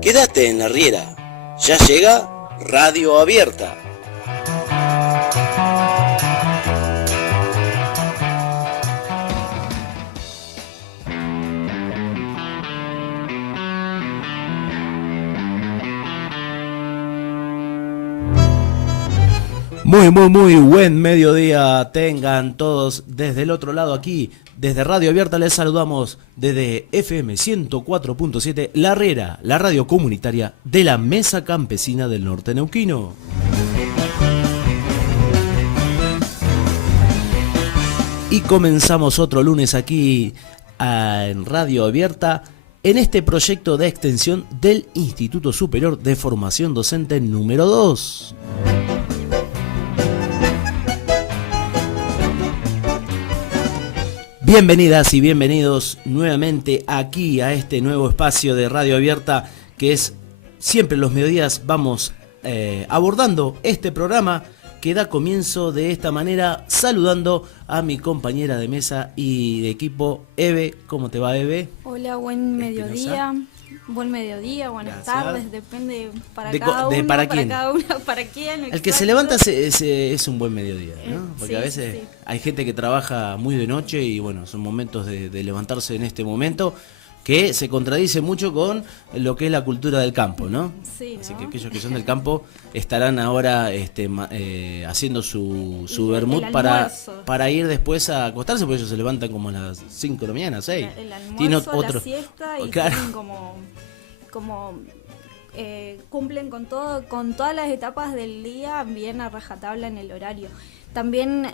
Quédate en la Riera, ya llega Radio Abierta. Muy buen mediodía tengan todos desde el otro lado aquí, desde Radio Abierta les saludamos desde FM 104.7 La Riera, la radio comunitaria de la Mesa Campesina del Norte Neuquino. Y comenzamos otro lunes aquí en Radio Abierta en este proyecto de extensión del Instituto Superior de Formación Docente número 2. Bienvenidas y bienvenidos nuevamente aquí a este nuevo espacio de Radio Abierta que es siempre los mediodías vamos abordando este programa que da comienzo de esta manera saludando a mi compañera de mesa y de equipo Eve. ¿Cómo te va, Eve? Hola, buen mediodía. Buen mediodía, buenas tardes, depende para cada uno, para quién. Cada uno, para quién. El que se levanta es un buen mediodía, ¿no? Porque sí, a veces sí. hay gente que trabaja muy de noche y bueno, son momentos de levantarse en este momento que se contradice mucho con lo que es la cultura del campo, ¿no? Sí, así ¿no? que aquellos que son del campo estarán ahora haciendo su vermut para ir después a acostarse, porque ellos se levantan como a las 5 de la mañana, 6. El almuerzo, Tienen otro, la siesta y claro. tienen como cumplen con todas las etapas del día bien a rajatabla en el horario. También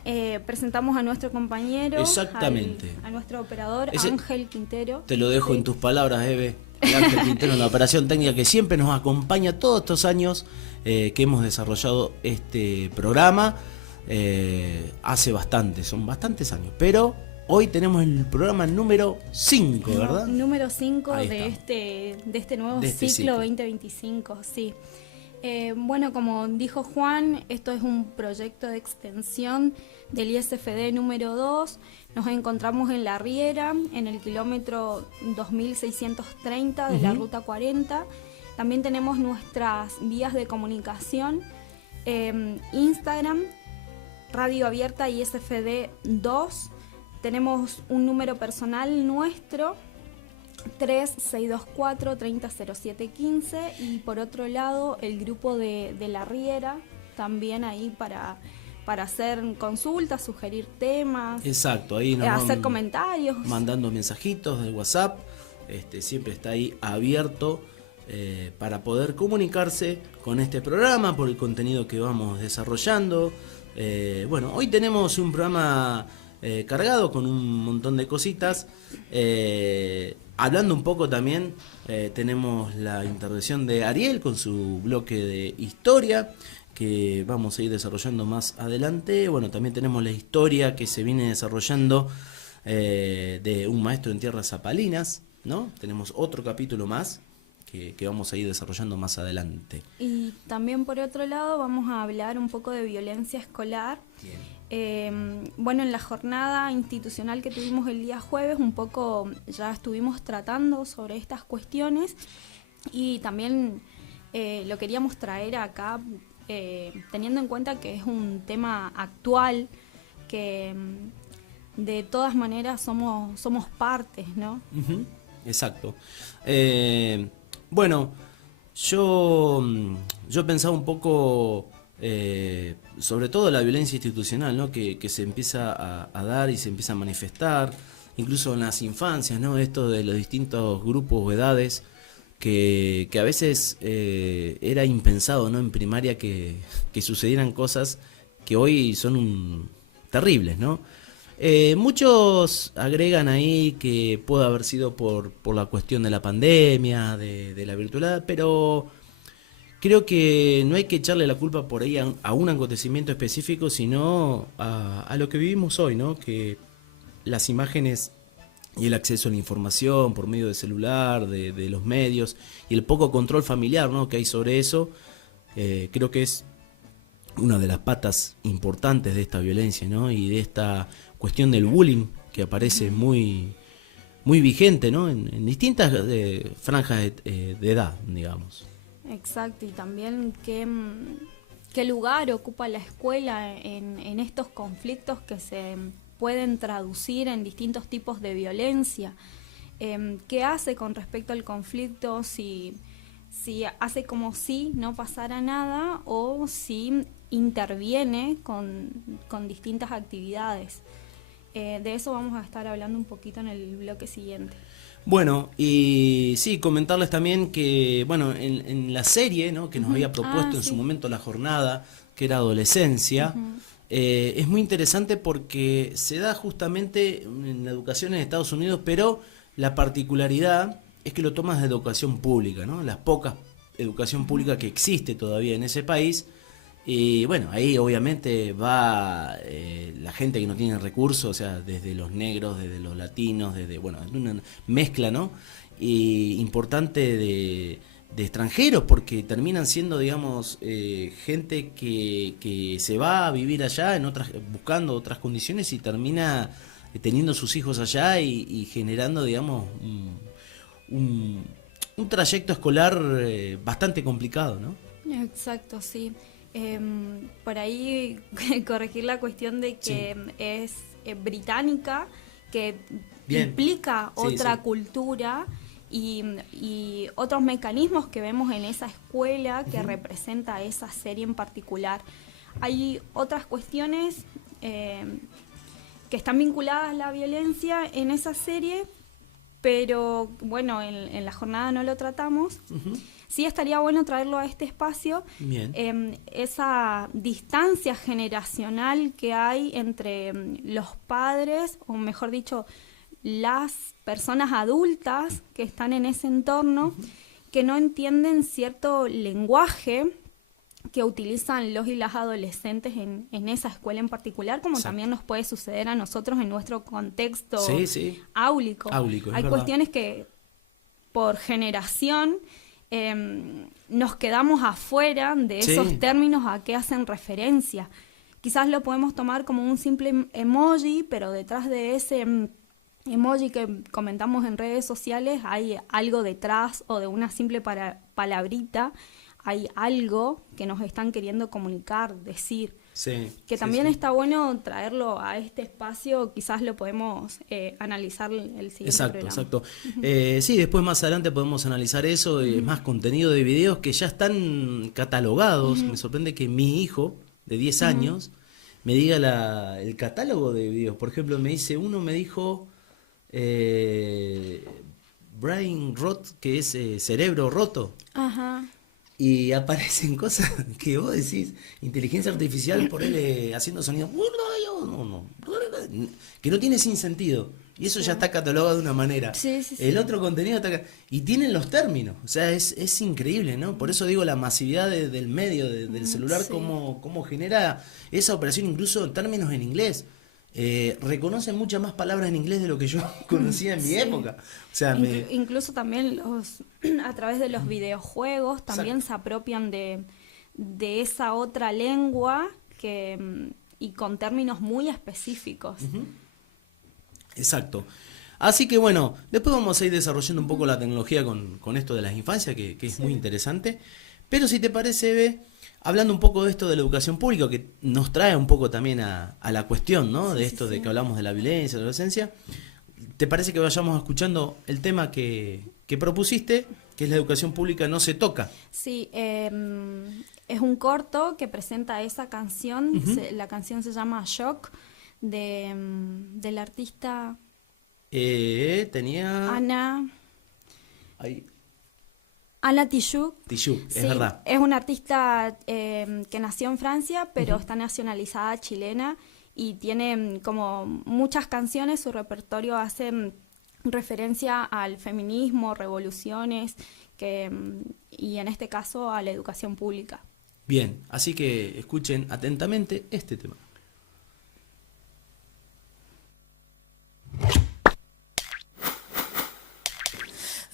presentamos a nuestro compañero, exactamente, a nuestro operador Ángel Quintero. Te lo dejo en tus palabras, Eve. Ángel Quintero en la operación técnica que siempre nos acompaña todos estos años que hemos desarrollado este programa. Son bastantes años, pero hoy tenemos el programa número 5, ¿verdad? Número 5 de este nuevo ciclo 2025, sí. Bueno, como dijo Juan, esto es un proyecto de extensión del ISFD número 2. Nos encontramos en La Riera, en el kilómetro 2630 de la Ruta 40. También tenemos nuestras vías de comunicación, Instagram, Radio Abierta ISFD 2. Tenemos un número personal nuestro, 3624-300715, y por otro lado el grupo de La Riera, también ahí para hacer consultas, sugerir temas. Exacto, ahí nos hacer comentarios. Mandando mensajitos de WhatsApp, siempre está ahí abierto para poder comunicarse con este programa por el contenido que vamos desarrollando. Bueno, hoy tenemos un programa cargado con un montón de cositas. Hablando un poco también, tenemos la intervención de Ariel con su bloque de historia, que vamos a ir desarrollando más adelante. Bueno, también tenemos la historia que se viene desarrollando de un maestro en tierras zapalinas, ¿no? Tenemos otro capítulo más que vamos a ir desarrollando más adelante. Y también por otro lado vamos a hablar un poco de violencia escolar. Bien. Bueno, en la jornada institucional que tuvimos el día jueves, un poco ya estuvimos tratando sobre estas cuestiones y también lo queríamos traer acá, teniendo en cuenta que es un tema actual, que de todas maneras somos partes, ¿no? Uh-huh. Exacto. Bueno, yo pensaba un poco sobre todo la violencia institucional, ¿no? que se empieza a dar y se empieza a manifestar, incluso en las infancias, ¿no? Esto de los distintos grupos o edades que a veces era impensado, ¿no? En primaria que sucedieran cosas que hoy son terribles, ¿no? Muchos agregan ahí que puede haber sido por la cuestión de la pandemia, de la virtualidad, pero creo que no hay que echarle la culpa por ahí a un acontecimiento específico, sino a lo que vivimos hoy, ¿no? Que las imágenes y el acceso a la información por medio de celular, de los medios, y el poco control familiar, ¿no? que hay sobre eso, creo que es una de las patas importantes de esta violencia, ¿no? Y de esta cuestión del bullying que aparece muy muy vigente, ¿no? En distintas franjas de edad, digamos. Exacto, y también qué lugar ocupa la escuela en estos conflictos que se pueden traducir en distintos tipos de violencia. ¿Qué hace con respecto al conflicto? Si hace como si no pasara nada o si interviene con distintas actividades. De eso vamos a estar hablando un poquito en el bloque siguiente. Bueno, y sí, comentarles también que, bueno, en la serie, ¿no?, que nos había propuesto en su momento la jornada, que era adolescencia, es muy interesante porque se da justamente en la educación en Estados Unidos, pero la particularidad es que lo tomas de educación pública, ¿no? Las pocas educación pública que existe todavía en ese país. Y bueno, ahí obviamente va la gente que no tiene recursos, o sea, desde los negros, desde los latinos, desde, bueno, una mezcla, ¿no? Importante de extranjeros, porque terminan siendo, digamos, gente que se va a vivir allá buscando otras condiciones y termina teniendo sus hijos allá y generando, digamos, un trayecto escolar bastante complicado, ¿no? Exacto, sí. Por ahí corregir la cuestión de que es británica, que implica otra cultura y otros mecanismos que vemos en esa escuela que representa esa serie en particular. Hay otras cuestiones que están vinculadas a la violencia en esa serie, pero bueno, en la jornada no lo tratamos. Sí estaría bueno traerlo a este espacio. Esa distancia generacional que hay entre los padres, o mejor dicho, las personas adultas que están en ese entorno, que no entienden cierto lenguaje que utilizan los y las adolescentes en esa escuela en particular, como también nos puede suceder a nosotros en nuestro contexto áulico. Hay cuestiones que por generación nos quedamos afuera de esos términos a qué hacen referencia. Quizás lo podemos tomar como un simple emoji, pero detrás de ese emoji que comentamos en redes sociales hay algo detrás, o de una simple palabrita hay algo que nos están queriendo comunicar, decir. Que también está bueno traerlo a este espacio, quizás lo podemos analizar el siguiente programa. Exacto. Sí, después más adelante podemos analizar eso, más contenido de videos que ya están catalogados. Me sorprende que mi hijo de 10 años me diga el catálogo de videos. Por ejemplo, me dijo Brain Rot, que es cerebro roto. Ajá. Y aparecen cosas que vos decís, inteligencia artificial, por él haciendo sonidos que no tiene sin sentido. Y eso ya está catalogado de una manera. El otro contenido está y tienen los términos. O sea, es increíble, ¿no? Por eso digo la masividad del medio, del celular, cómo genera esa operación, incluso en términos en inglés. Reconoce muchas más palabras en inglés de lo que yo conocía en mi época. O sea, incluso también a través de los videojuegos también se apropian de esa otra lengua y con términos muy específicos. Exacto. Así que bueno, después vamos a ir desarrollando un poco la tecnología con esto de las infancias, que es muy interesante. Pero si te parece, Eve, hablando un poco de esto de la educación pública, que nos trae un poco también a la cuestión, ¿no? De esto de que hablamos de la violencia, de la adolescencia, ¿te parece que vayamos escuchando el tema que propusiste, que es la educación pública no se toca? Sí, es un corto que presenta esa canción. La canción se llama Shock, del artista tenía Ana Tijoux. Es verdad. Es una artista que nació en Francia, pero está nacionalizada chilena y tiene como muchas canciones. Su repertorio hace referencia al feminismo, revoluciones y en este caso a la educación pública. Bien, así que escuchen atentamente este tema.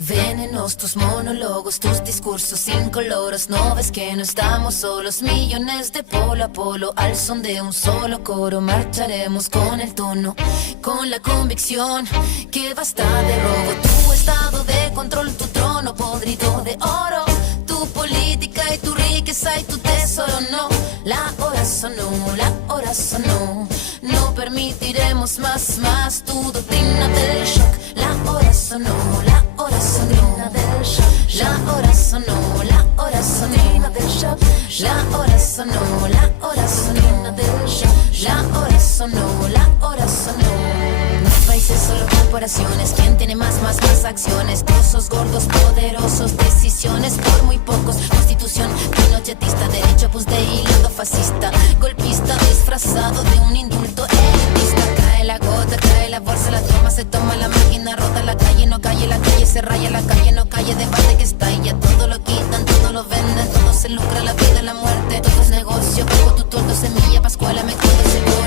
Venenos tus monólogos, tus discursos incoloros. No ves que no estamos solos, millones de polo a polo. Al son de un solo coro marcharemos con el tono, con la convicción que basta de robo. Tu estado de control, tu trono podrido de oro, tu política y tu riqueza y tu tesoro. No, la hora sonó, la hora sonó. No permitiremos más tu doctrina del shock. La hora sonó, la hora sonó, la hora sonó, la hora sonó, la hora sonó, la hora sonó, la hora sonó, la hora sonó. No países, solo corporaciones. ¿Quién tiene más acciones? Trozos gordos, poderosos, decisiones por muy pocos. Constitución pinochetista, derecho Opus Dei, lodo fascista, golpista disfrazado de un indulto elitista. Cae la gota, cae la bolsa, la toma, se toma la máquina, rota la calle, no calle, la calle se raya, la calle no calle, debate que está y ya todo lo quitan, todo lo venden, todo se lucra, la vida, la muerte, todo es negocio, pago tu tordo, semilla, pascuala, me cuido seguro.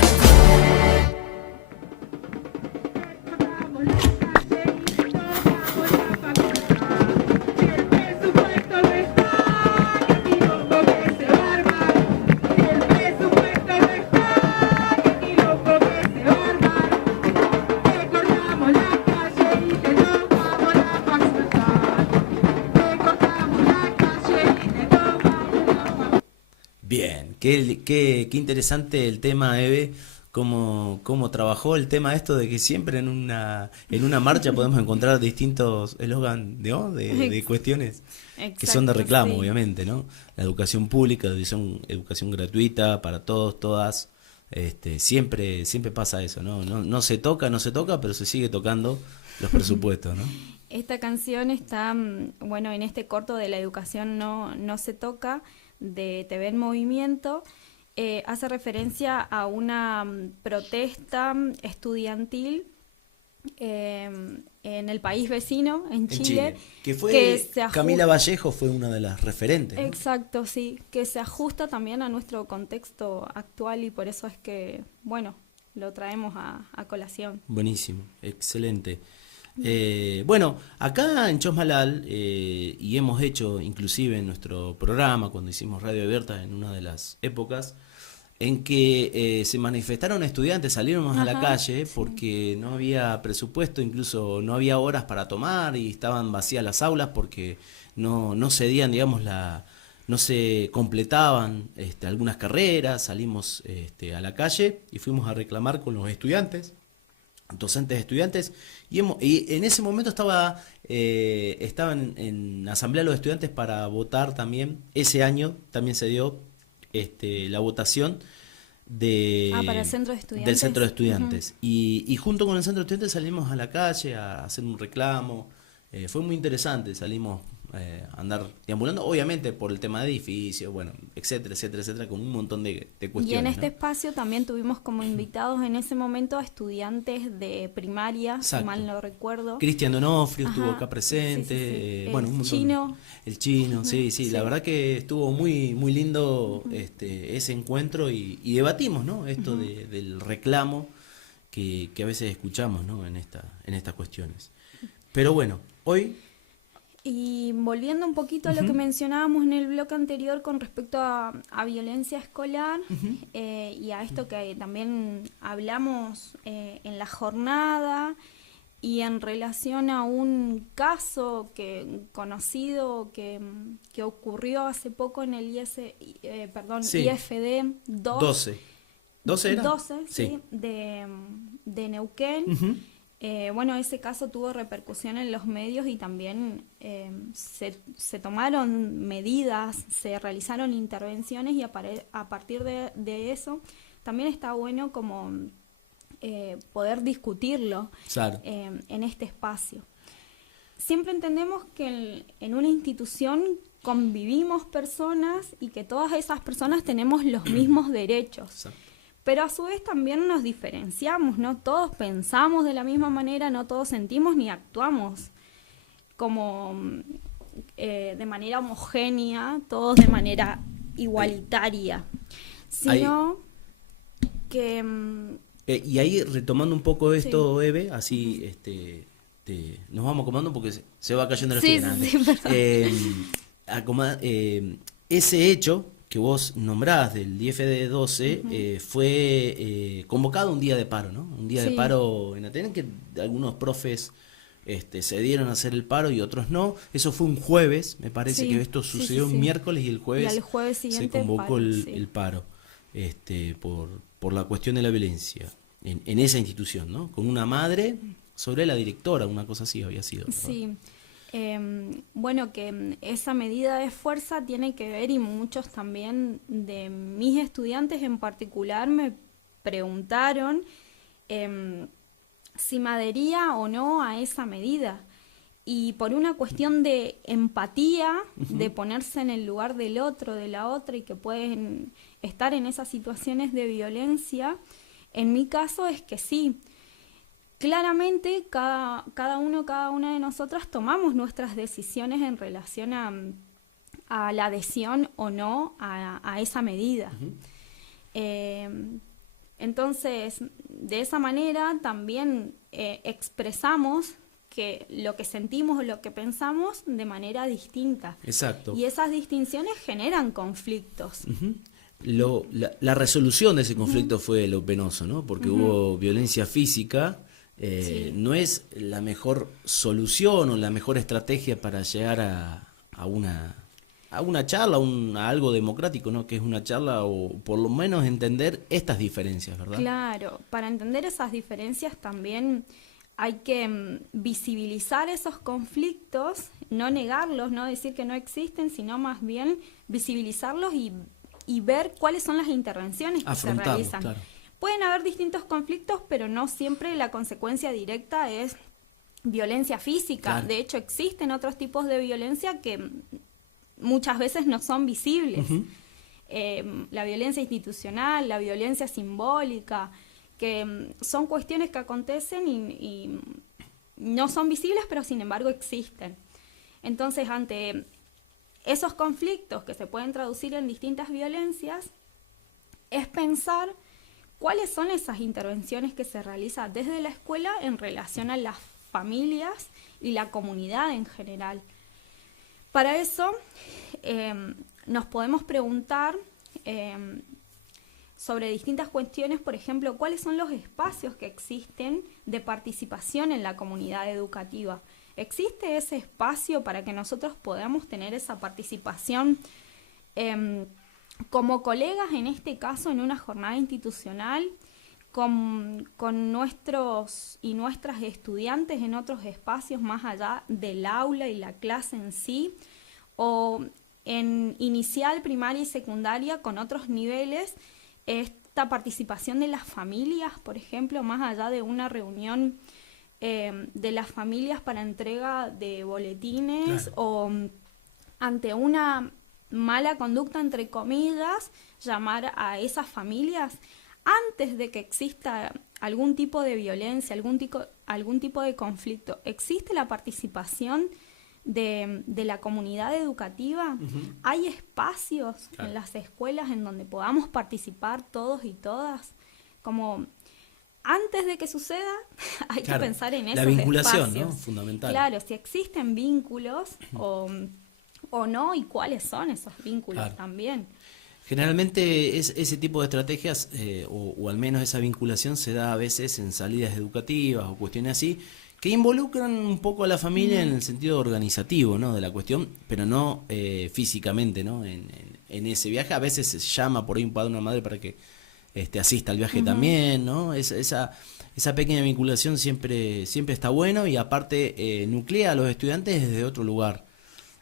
Bien, qué interesante el tema, Eve, cómo trabajó el tema esto de que siempre en una marcha podemos encontrar distintos eslogan de cuestiones que son de reclamo, sí. Obviamente, ¿no? La educación pública, educación gratuita para todos, todas, siempre pasa eso, ¿no? No se toca, pero se sigue tocando los presupuestos, ¿no? Esta canción está, bueno, en este corto de la educación no se toca, de TV en Movimiento, hace referencia a una protesta estudiantil en el país vecino, en Chile. Que fue Camila Vallejo fue una de las referentes, ¿no? Exacto, sí, que se ajusta también a nuestro contexto actual y por eso es que, bueno, lo traemos a colación. Buenísimo, excelente. Bueno, acá en Chosmalal, y hemos hecho inclusive en nuestro programa, cuando hicimos Radio Abierta en una de las épocas, en que se manifestaron estudiantes, salieron a la calle porque no había presupuesto, incluso no había horas para tomar y estaban vacías las aulas porque no cedían, digamos, no se completaban algunas carreras. Salimos a la calle y fuimos a reclamar con los estudiantes, docentes estudiantes, y en ese momento estaban en asamblea los estudiantes para votar también. Ese año también se dio la votación para el centro de estudiantes. Del centro de estudiantes. Y junto con el centro de estudiantes salimos a la calle a hacer un reclamo. Fue muy interesante, salimos a andar deambulando, obviamente por el tema de edificios, bueno, etcétera, con un montón de cuestiones. Y en este espacio también tuvimos como invitados en ese momento a estudiantes de primaria, si mal no recuerdo. Cristian Donofrio estuvo acá presente, sí. Bueno, un montón. El chino, sí, la verdad que estuvo muy lindo ese encuentro y debatimos, ¿no? Esto del reclamo que a veces escuchamos, ¿no? en estas cuestiones. Pero bueno, hoy... Y volviendo un poquito a lo que mencionábamos en el bloque anterior con respecto a violencia escolar y a esto que también hablamos en la jornada y en relación a un caso conocido que ocurrió hace poco en el IFD 12 era? 12, sí, de Neuquén. Bueno, ese caso tuvo repercusión en los medios y también se tomaron medidas, se realizaron intervenciones y a partir de eso también está bueno como poder discutirlo en este espacio. Siempre entendemos que en una institución convivimos personas y que todas esas personas tenemos los mismos derechos. Exacto. Pero a su vez también nos diferenciamos, no todos pensamos de la misma manera, no todos sentimos ni actuamos como de manera homogénea, todos de manera igualitaria, sino que... y ahí retomando un poco esto, Eve, así nos vamos acomodando porque se va cayendo la Sí, estudiante. sí, perdón. Ese hecho que vos nombrás del IFD-12 fue convocado un día de paro, ¿no? Un día de Sí. paro en Atenas, que algunos profes se dieron a hacer el paro y otros no. Eso fue un jueves, me parece Sí, que esto sí, sucedió sí, un sí. miércoles y el Y jueves, al jueves se siguiente convocó paro, el, sí. el paro por la cuestión de la violencia en esa institución, ¿no? Con una madre sobre la directora, una cosa así había sido, ¿verdad? Sí, bueno, que esa medida de fuerza tiene que ver, y muchos también de mis estudiantes en particular me preguntaron si me adhería o no a esa medida. Y por una cuestión de empatía, de ponerse en el lugar del otro, de la otra, y que pueden estar en esas situaciones de violencia, en mi caso es que sí. Claramente, cada una de nosotras tomamos nuestras decisiones en relación a la adhesión o no a esa medida. Entonces, de esa manera también expresamos que lo que sentimos o lo que pensamos de manera distinta. Exacto. Y esas distinciones generan conflictos. La resolución de ese conflicto fue lo penoso, ¿no? Porque hubo violencia física. Sí. No es la mejor solución o la mejor estrategia para llegar a una charla, a algo democrático, ¿no? Que es una charla, o por lo menos entender estas diferencias, ¿verdad? Claro, para entender esas diferencias también hay que visibilizar esos conflictos, no negarlos, no decir que no existen, sino más bien visibilizarlos y ver cuáles son las intervenciones que se Afrontarlos, realizan. claro. Pueden haber distintos conflictos, pero no siempre la consecuencia directa es violencia física. Claro. De hecho, existen otros tipos de violencia que muchas veces no son visibles. La violencia institucional, la violencia simbólica, que son cuestiones que acontecen y no son visibles, pero sin embargo existen. Entonces, ante esos conflictos que se pueden traducir en distintas violencias, es pensar cuáles son esas intervenciones que se realizan desde la escuela en relación a las familias y la comunidad en general. Para eso nos podemos preguntar sobre distintas cuestiones, por ejemplo, cuáles son los espacios que existen de participación en la comunidad educativa. ¿Existe ese espacio para que nosotros podamos tener esa participación como colegas, en este caso en una jornada institucional, con nuestros y nuestras estudiantes en otros espacios más allá del aula y la clase en sí, o en inicial, primaria y secundaria con otros niveles, esta participación de las familias, por ejemplo, más allá de una reunión de las familias para entrega de boletines, claro, o ante una mala conducta, entre comillas, llamar a esas familias antes de que exista algún tipo de violencia, algún tipo de conflicto. ¿Existe la participación de la comunidad educativa? ¿Hay espacios, claro, en las escuelas en donde podamos participar todos y todas? Como antes de que suceda, hay, claro, que pensar en esos espacios. La vinculación, espacios, ¿no? Fundamental. Claro, si existen vínculos o no, y cuáles son esos vínculos, claro, también. Generalmente ese tipo de estrategias, o al menos esa vinculación, se da a veces en salidas educativas o cuestiones así, que involucran un poco a la familia en el sentido organizativo, ¿no?, de la cuestión, pero no físicamente, ¿no? En ese viaje a veces se llama por ahí un padre o una madre para que asista al viaje también, ¿no? Esa pequeña vinculación siempre está bueno, y aparte nuclea a los estudiantes desde otro lugar.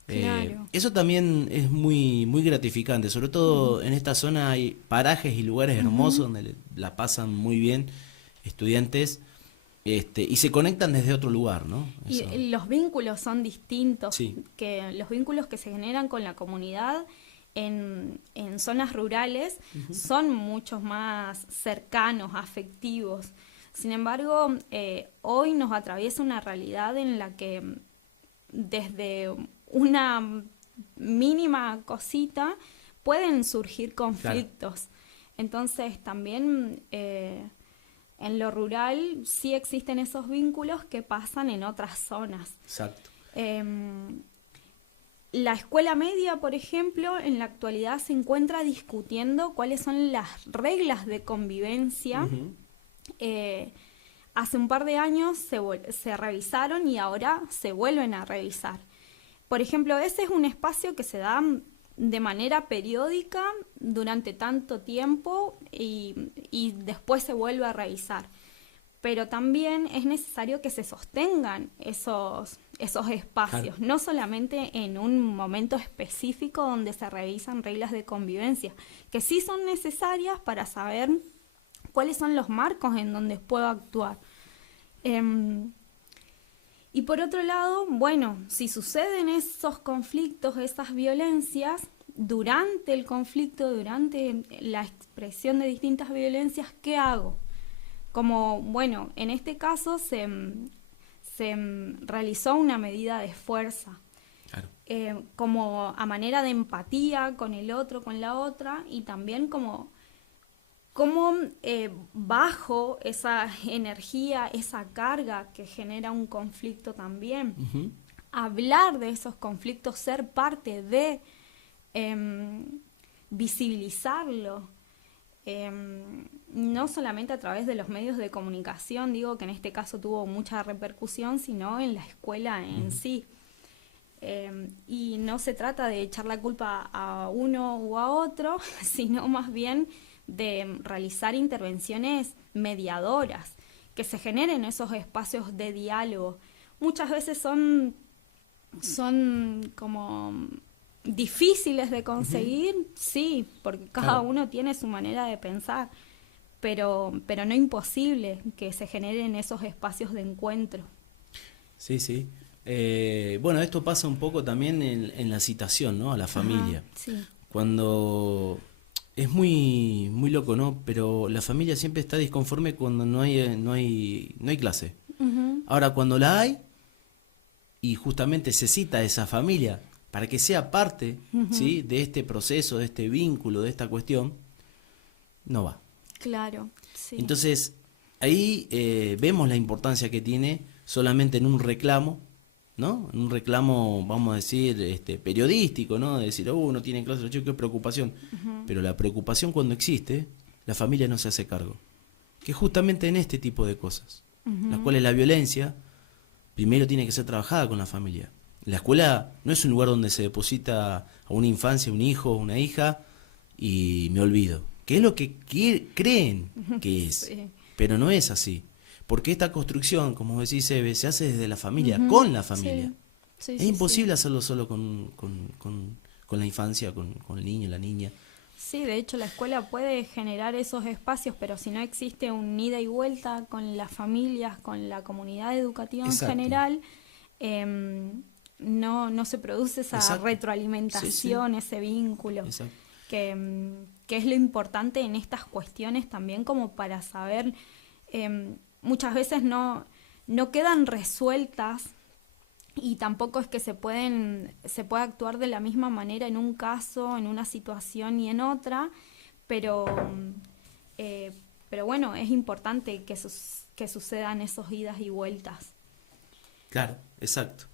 Claro. Eso también es muy gratificante, sobre todo en esta zona hay parajes y lugares hermosos donde la pasan muy bien estudiantes, y se conectan desde otro lugar, ¿no? Eso. Y los vínculos son distintos, sí, que los vínculos que se generan con la comunidad en zonas rurales son mucho más cercanos, afectivos. Sin embargo, hoy nos atraviesa una realidad en la que desde una mínima cosita pueden surgir conflictos. Claro. Entonces también en lo rural sí existen esos vínculos que pasan en otras zonas. Exacto. La escuela media, por ejemplo, en la actualidad se encuentra discutiendo cuáles son las reglas de convivencia. Hace un par de años se revisaron y ahora se vuelven a revisar. Por ejemplo, ese es un espacio que se da de manera periódica durante tanto tiempo y después se vuelve a revisar. Pero también es necesario que se sostengan esos espacios, no solamente en un momento específico donde se revisan reglas de convivencia, que sí son necesarias para saber cuáles son los marcos en donde puedo actuar. Y por otro lado, bueno, si suceden esos conflictos, esas violencias, durante el conflicto, durante la expresión de distintas violencias, ¿qué hago? Como, bueno, en este caso se realizó una medida de fuerza, Claro. como a manera de empatía con el otro, con la otra, y también como bajo esa energía, esa carga que genera un conflicto también. Hablar de esos conflictos, ser parte de visibilizarlo, no solamente a través de los medios de comunicación, digo que en este caso tuvo mucha repercusión, sino en la escuela en sí. Y no se trata de echar la culpa a uno u a otro, sino más bien de realizar intervenciones mediadoras, que se generen esos espacios de diálogo. Muchas veces son como difíciles de conseguir, sí, porque cada uno tiene su manera de pensar, pero no imposible que se generen esos espacios de encuentro. Sí, sí. Bueno, esto pasa un poco también en la citación, ¿no? A la familia. Sí. Cuando es muy loco, ¿no? Pero la familia siempre está disconforme cuando no hay clase. Ahora, cuando la hay, y justamente se cita a esa familia para que sea parte, ¿sí?, de este proceso, de este vínculo, de esta cuestión, no va. Claro, sí. Entonces, ahí vemos la importancia que tiene solamente en un reclamo, ¿no? En un reclamo, vamos a decir, periodístico, ¿no? De decir, no tienen clase los chicos, qué preocupación. Pero la preocupación cuando existe, la familia no se hace cargo. Que justamente en este tipo de cosas, las cuales la violencia primero tiene que ser trabajada con la familia. La escuela no es un lugar donde se deposita a una infancia, un hijo, una hija, y me olvido. Que es lo que creen que es. Sí. Pero no es así. Porque esta construcción, como decís, Eve, se hace desde la familia, con la familia. Sí. Es imposible hacerlo solo con la infancia, con el niño, la niña. Sí, de hecho la escuela puede generar esos espacios, pero si no existe un ida y vuelta con las familias, con la comunidad educativa en general, no se produce esa retroalimentación, ese vínculo, que es lo importante en estas cuestiones también, como para saber, muchas veces no quedan resueltas. Y tampoco es que se puede actuar de la misma manera en un caso, en una situación y en otra, pero bueno, es importante que sucedan esos idas y vueltas. Claro, exacto.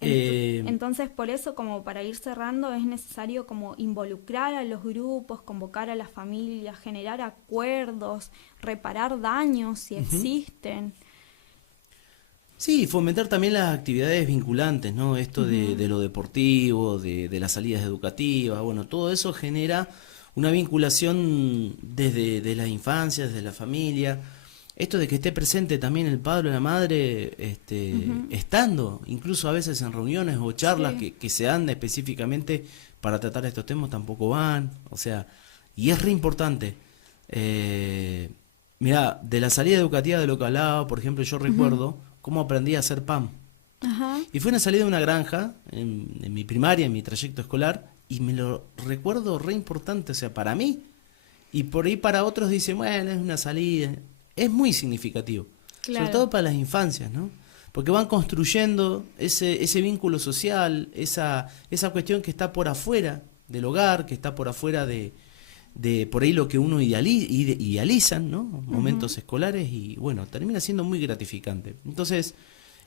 Entonces, por eso, como para ir cerrando, es necesario como involucrar a los grupos, convocar a las familias, generar acuerdos, reparar daños si existen. Sí, fomentar también las actividades vinculantes, ¿no? Esto de lo deportivo, de las salidas educativas, bueno, todo eso genera una vinculación desde la infancia, desde la familia. Esto de que esté presente también el padre o la madre, estando, incluso a veces en reuniones o charlas que se dan específicamente para tratar estos temas, tampoco van, o sea, y es re importante. Mirá, de la salida educativa de lo que hablaba, por ejemplo, yo recuerdo cómo aprendí a hacer pan. Y fue una salida de una granja, en mi primaria, en mi trayecto escolar, y me lo recuerdo re importante, o sea, para mí, y por ahí para otros dicen, bueno, es una salida, es muy significativo, sobre todo para las infancias, ¿no? Porque van construyendo ese vínculo social, esa cuestión que está por afuera del hogar, que está por afuera de de por ahí lo que uno idealizan, ¿no? Momentos escolares, y bueno, termina siendo muy gratificante. Entonces,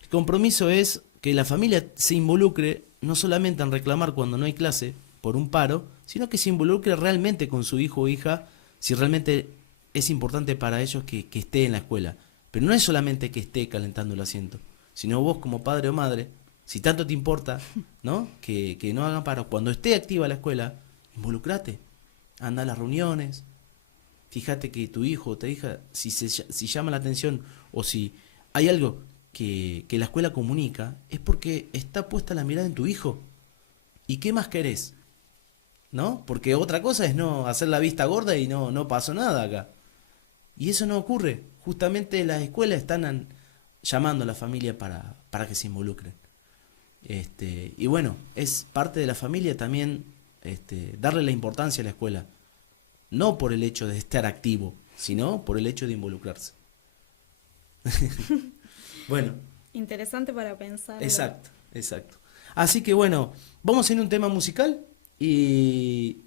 el compromiso es que la familia se involucre no solamente en reclamar cuando no hay clase por un paro, sino que se involucre realmente con su hijo o hija, si realmente es importante para ellos que esté en la escuela. Pero no es solamente que esté calentando el asiento, sino vos como padre o madre, si tanto te importa, ¿no? Que no hagan paro. Cuando esté activa la escuela, involucrate. Anda a las reuniones, fíjate que tu hijo o tu hija, si llama la atención o si hay algo que la escuela comunica, es porque está puesta la mirada en tu hijo. ¿Y qué más querés? ¿No? Porque otra cosa es no hacer la vista gorda y no pasó nada acá. Y eso no ocurre. Justamente las escuelas están llamando a la familia para que se involucren. Y bueno, es parte de la familia también darle la importancia a la escuela. No por el hecho de estar activo, sino por el hecho de involucrarse. Bueno. Interesante para pensar. Exacto. Así que bueno, vamos a ir a un tema musical y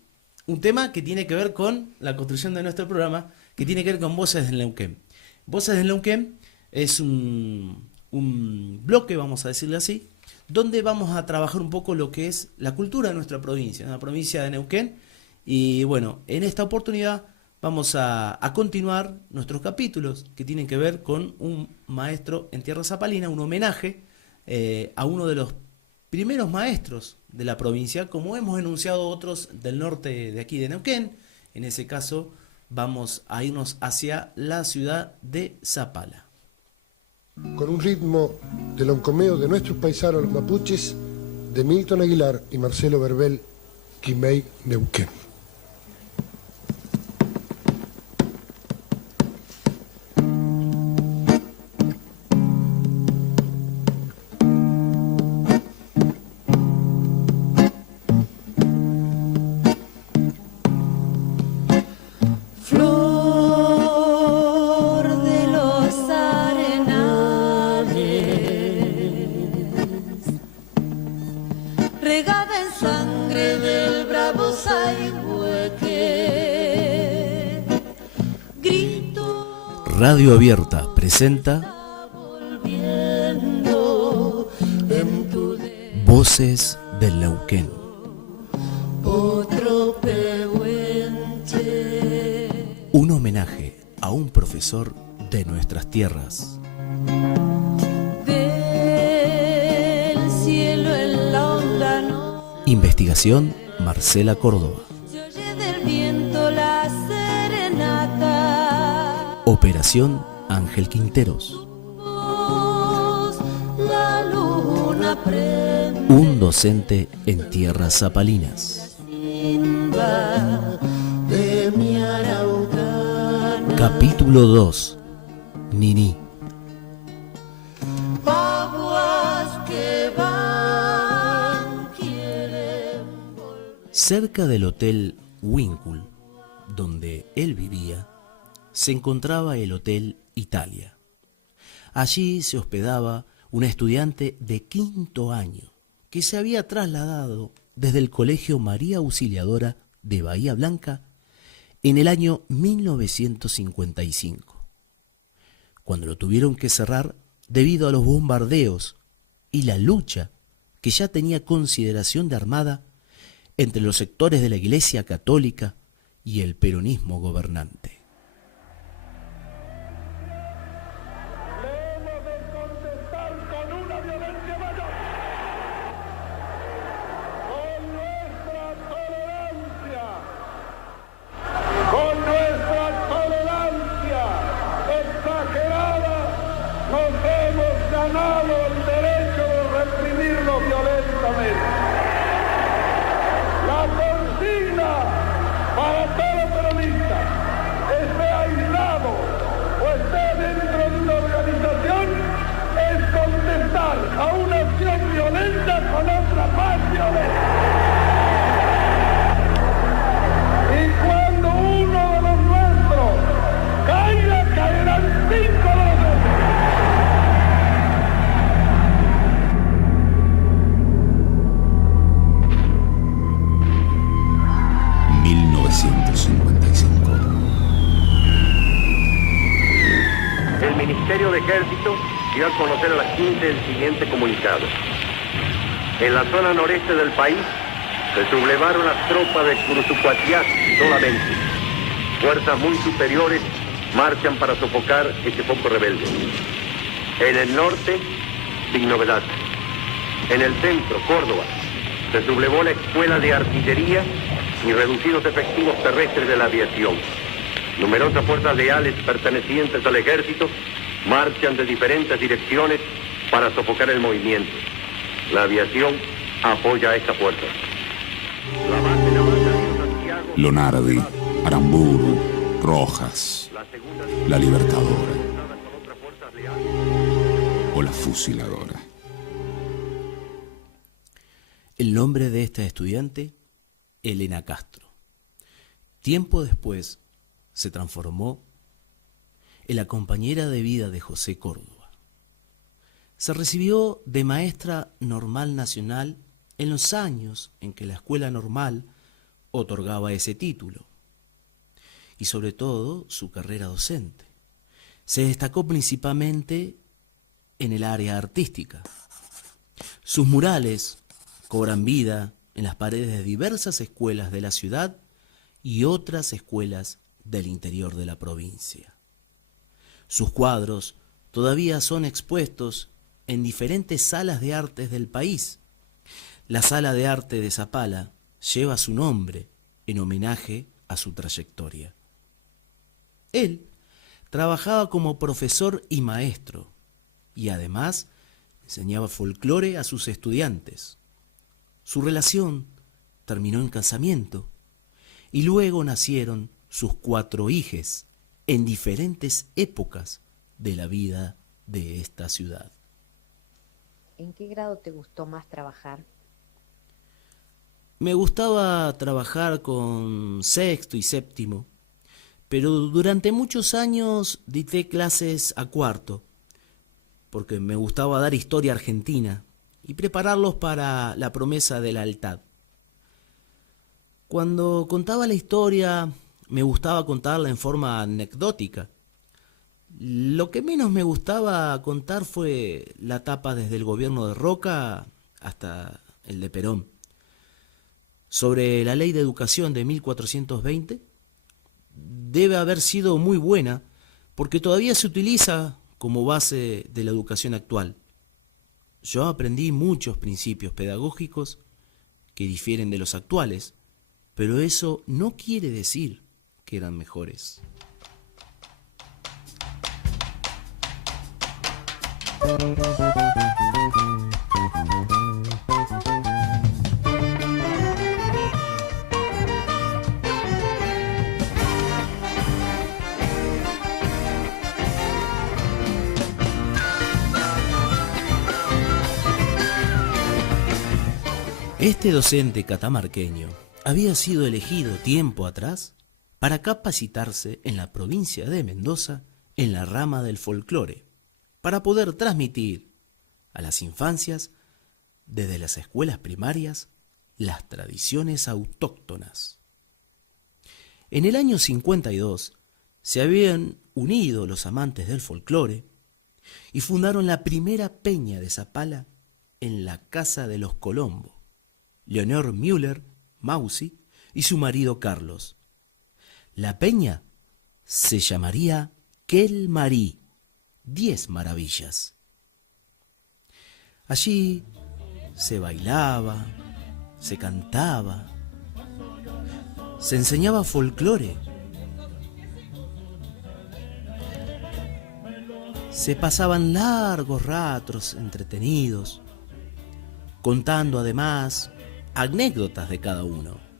un tema que tiene que ver con la construcción de nuestro programa, que tiene que ver con Voces del Neuquén. Voces del Neuquén es un bloque, vamos a decirle así, donde vamos a trabajar un poco lo que es la cultura de nuestra provincia, la provincia de Neuquén. Y bueno, en esta oportunidad vamos a continuar nuestros capítulos que tienen que ver con un maestro en tierra zapalina, un homenaje a uno de los primeros maestros de la provincia, como hemos enunciado otros del norte de aquí de Neuquén. En ese caso vamos a irnos hacia la ciudad de Zapala. Con un ritmo del oncomeo de nuestros paisanos los mapuches, de Milton Aguilar y Marcelo Verbel, Quimei, Neuquén. Radio Abierta presenta Voces del Neuquén. Un homenaje a un profesor de nuestras tierras. Del cielo en la onda no. Investigación Marcela Córdoba. Se oye del viento la serenata. Operación Ángel Quinteros. La luna prende. Un docente en tierras zapalinas. De mi Araucana. Capítulo 2. Niní. Aguas que van quieren volver. Cerca del hotel Winkle, donde él vivía, se encontraba el Hotel Italia. Allí se hospedaba una estudiante de 5º año que se había trasladado desde el Colegio María Auxiliadora de Bahía Blanca en el año 1955, cuando lo tuvieron que cerrar debido a los bombardeos y la lucha que ya tenía consideración de armada entre los sectores de la Iglesia Católica y el peronismo gobernante. dio a conocer a las 15 el siguiente comunicado. En la zona noreste del país se sublevaron las tropas de Curuzucuatiá solamente. Fuerzas muy superiores marchan para sofocar ese foco rebelde. En el norte, sin novedad. En el centro, Córdoba, se sublevó la escuela de artillería y reducidos efectivos terrestres de la aviación. Numerosas fuerzas leales pertenecientes al ejército marchan de diferentes direcciones para sofocar el movimiento. La aviación apoya a esta fuerza. La base naval de Río Santiago, Lonardi, Aramburu, Rojas, la Libertadora o la Fusiladora. El nombre de esta estudiante, Elena Castro. Tiempo después se transformó en la compañera de vida de José Córdoba. Se recibió de maestra normal nacional en los años en que la escuela normal otorgaba ese título. Y sobre todo su carrera docente. Se destacó principalmente en el área artística. Sus murales cobran vida en las paredes de diversas escuelas de la ciudad y otras escuelas del interior de la provincia. Sus cuadros todavía son expuestos en diferentes salas de artes del país. La Sala de Arte de Zapala lleva su nombre en homenaje a su trayectoria. Él trabajaba como profesor y maestro y además enseñaba folclore a sus estudiantes. Su relación terminó en casamiento y luego nacieron sus 4 hijes en diferentes épocas de la vida de esta ciudad. ¿En qué grado te gustó más trabajar? Me gustaba trabajar con sexto y séptimo, pero durante muchos años dicté clases a cuarto, porque me gustaba dar historia argentina y prepararlos para la promesa de la lealtad. Cuando contaba la historia, me gustaba contarla en forma anecdótica. Lo que menos me gustaba contar fue la etapa desde el gobierno de Roca hasta el de Perón. Sobre la ley de educación de 1420, debe haber sido muy buena porque todavía se utiliza como base de la educación actual. Yo aprendí muchos principios pedagógicos que difieren de los actuales, pero eso no quiere decir que eran mejores. Este docente catamarqueño había sido elegido tiempo atrás para capacitarse en la provincia de Mendoza en la rama del folclore, para poder transmitir a las infancias, desde las escuelas primarias, las tradiciones autóctonas. En el año 52 se habían unido los amantes del folclore y fundaron la primera peña de Zapala en la Casa de los Colombo, Leonor Müller, Mausi, y su marido Carlos. La peña se llamaría Quel Marí, 10 maravillas. Allí se bailaba, se cantaba, se enseñaba folclore, se pasaban largos ratos entretenidos, contando además anécdotas de cada uno.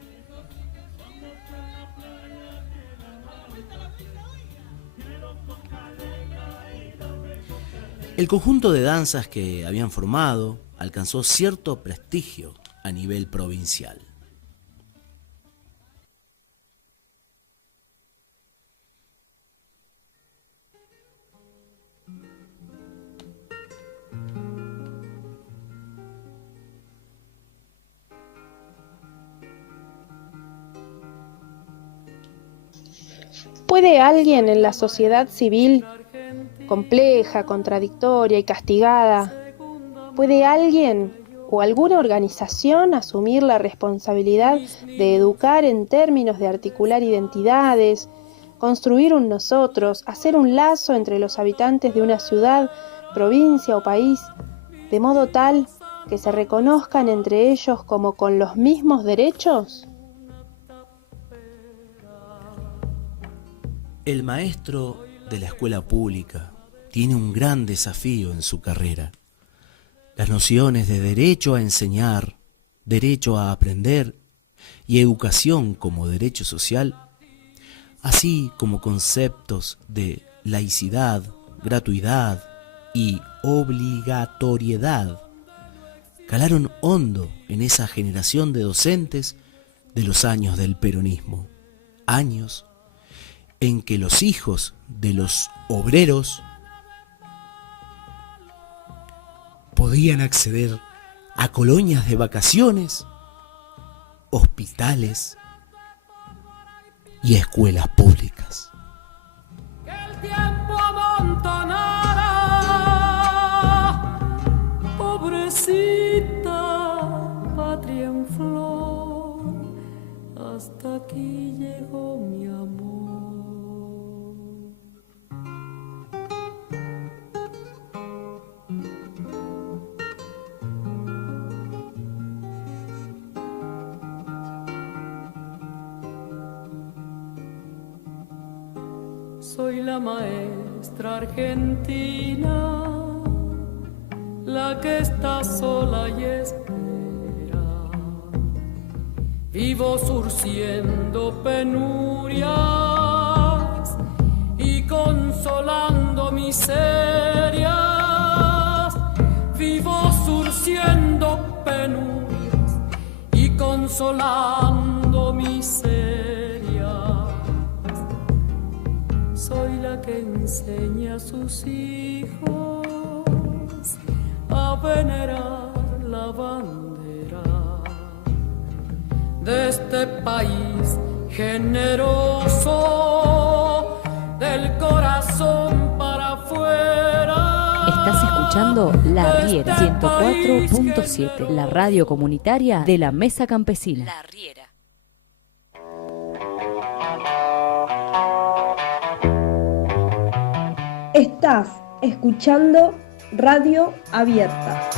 El conjunto de danzas que habían formado alcanzó cierto prestigio a nivel provincial. ¿Puede alguien en la sociedad civil compleja, contradictoria y castigada, ¿puede alguien o alguna organización asumir la responsabilidad de educar en términos de articular identidades, construir un nosotros, hacer un lazo entre los habitantes de una ciudad, provincia o país, de modo tal que se reconozcan entre ellos como con los mismos derechos? El maestro de la escuela pública tiene un gran desafío en su carrera. Las nociones de derecho a enseñar, derecho a aprender y educación como derecho social, así como conceptos de laicidad, gratuidad y obligatoriedad, calaron hondo en esa generación de docentes de los años del peronismo, años en que los hijos de los obreros podían acceder a colonias de vacaciones, hospitales y escuelas públicas. Que el tiempo amontonara, pobrecita patria en flor, hasta aquí llegó mi amor. Soy la maestra argentina, la que está sola y espera. Vivo surciendo penurias y consolando miserias. Vivo surciendo penurias y consolando miserias. Soy la que enseña a sus hijos a venerar la bandera de este país generoso, del corazón para afuera. Estás escuchando La Riera 104.7, la radio comunitaria de la Mesa Campesina. La Riera. Estás escuchando Radio Abierta.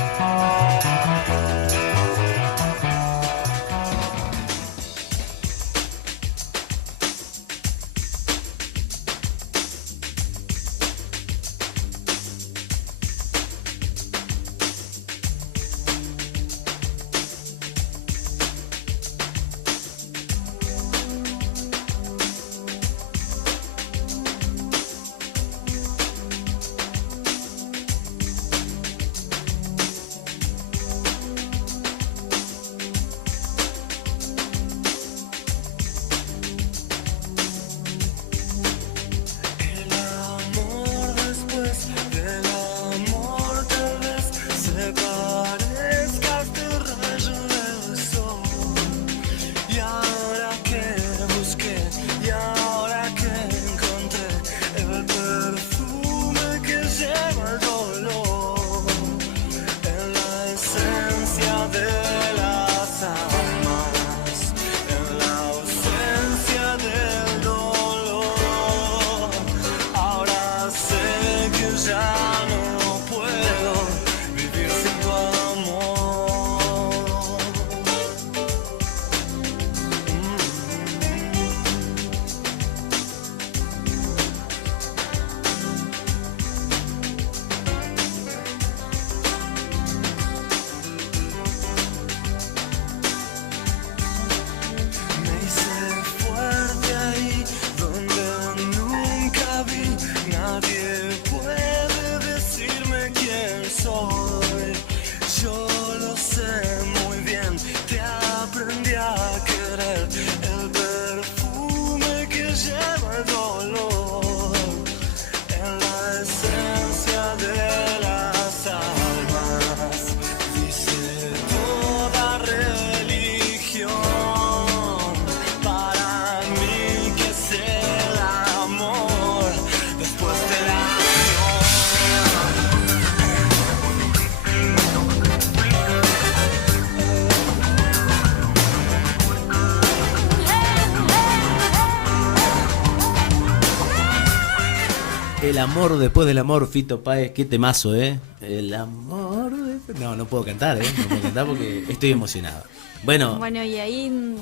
El amor después del amor, Fito Páez, qué temazo, ¿eh? El amor después... No puedo cantar, ¿eh? No puedo cantar porque estoy emocionado. Bueno, y ahí,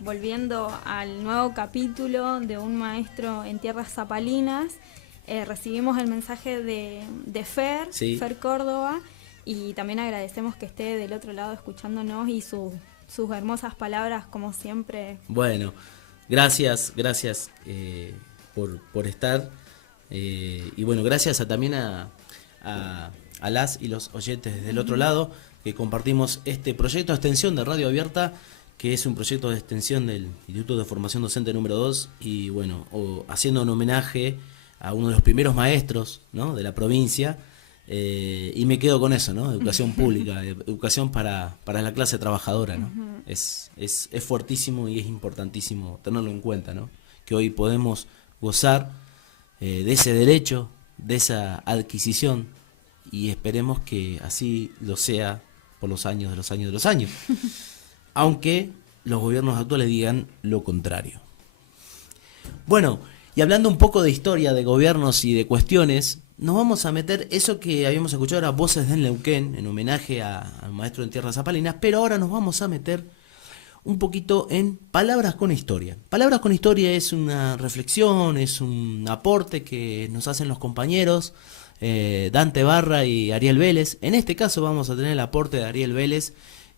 volviendo al nuevo capítulo de un maestro en tierras zapalinas, recibimos el mensaje de Fer, sí. Fer Córdoba, y también agradecemos que esté del otro lado escuchándonos y sus hermosas palabras, como siempre. Bueno, gracias por estar. Y bueno, gracias también a las y los oyentes del otro lado, que compartimos este proyecto de extensión de Radio Abierta, que es un proyecto de extensión del Instituto de Formación Docente número 2, y bueno, haciendo un homenaje a uno de los primeros maestros, ¿no?, de la provincia, y me quedo con eso, ¿no? Educación pública, educación para la clase trabajadora, ¿no? Uh-huh. Es fuertísimo y es importantísimo tenerlo en cuenta, ¿no? Que hoy podemos gozar de ese derecho, de esa adquisición, y esperemos que así lo sea por los años de los años de los años, aunque los gobiernos actuales digan lo contrario. Bueno, y hablando un poco de historia, de gobiernos y de cuestiones, nos vamos a meter eso que habíamos escuchado, era Voces de Neuquén, en homenaje al maestro en tierras zapalinas, pero ahora nos vamos a meter un poquito en Palabras con Historia. Palabras con Historia es una reflexión, es un aporte que nos hacen los compañeros Dante Barra y Ariel Vélez. En este caso vamos a tener el aporte de Ariel Vélez,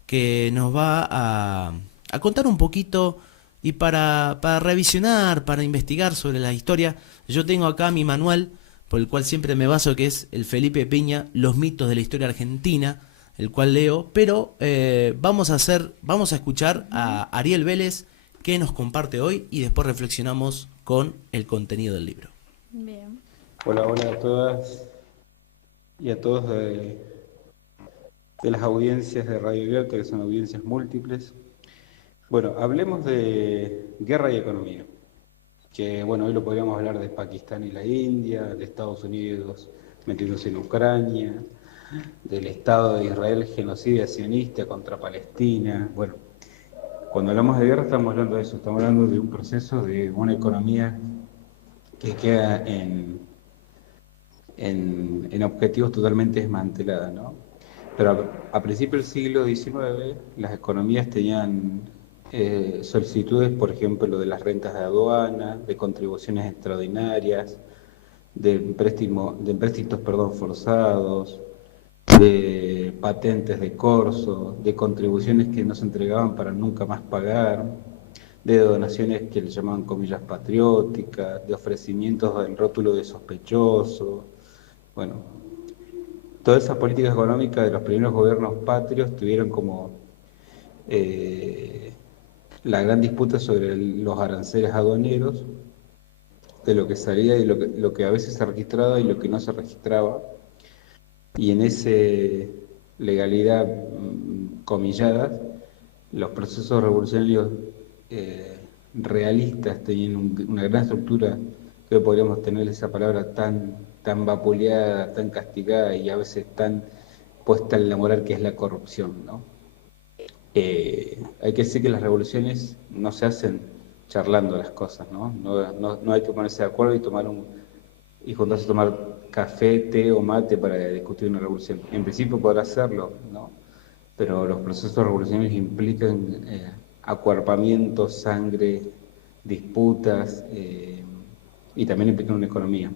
que nos va a contar un poquito y para revisionar, para investigar sobre la historia. Yo tengo acá mi manual, por el cual siempre me baso, que es el Felipe Piña, Los mitos de la historia argentina, el cual leo, pero vamos a escuchar a Ariel Vélez, que nos comparte hoy, y después reflexionamos con el contenido del libro. Bien. Hola a todas y a todos de las audiencias de Radio Abierta, que son audiencias múltiples. Bueno, hablemos de guerra y economía, que bueno, hoy lo podríamos hablar de Pakistán y la India, de Estados Unidos metiéndose en Ucrania, del Estado de Israel genocida sionista contra Palestina. Bueno, cuando hablamos de guerra estamos hablando de eso, estamos hablando de un proceso de una economía que queda en objetivos totalmente desmanteladas, ¿no? Pero a principios del siglo XIX las economías tenían solicitudes, por ejemplo, de las rentas de aduana, de contribuciones extraordinarias, de empréstitos forzados, de patentes de corso, de contribuciones que no se entregaban para nunca más pagar, de donaciones que le llamaban comillas patrióticas, de ofrecimientos del rótulo de sospechoso. Bueno, toda esa política económica de los primeros gobiernos patrios tuvieron como la gran disputa sobre los aranceles aduaneros, de lo que salía y lo que a veces se registraba y lo que no se registraba. Y en esa legalidad comillada, los procesos revolucionarios realistas tenían una gran estructura, que hoy podríamos tener esa palabra tan vapuleada, tan castigada y a veces tan puesta en la moral, que es la corrupción, ¿no? Hay que decir que las revoluciones no se hacen charlando las cosas, ¿no? No hay que ponerse de acuerdo y juntarse a tomar café, té o mate para discutir una revolución. En principio podrá hacerlo, ¿no? Pero los procesos revolucionarios implican acuerpamiento, sangre, disputas, y también implican una economía.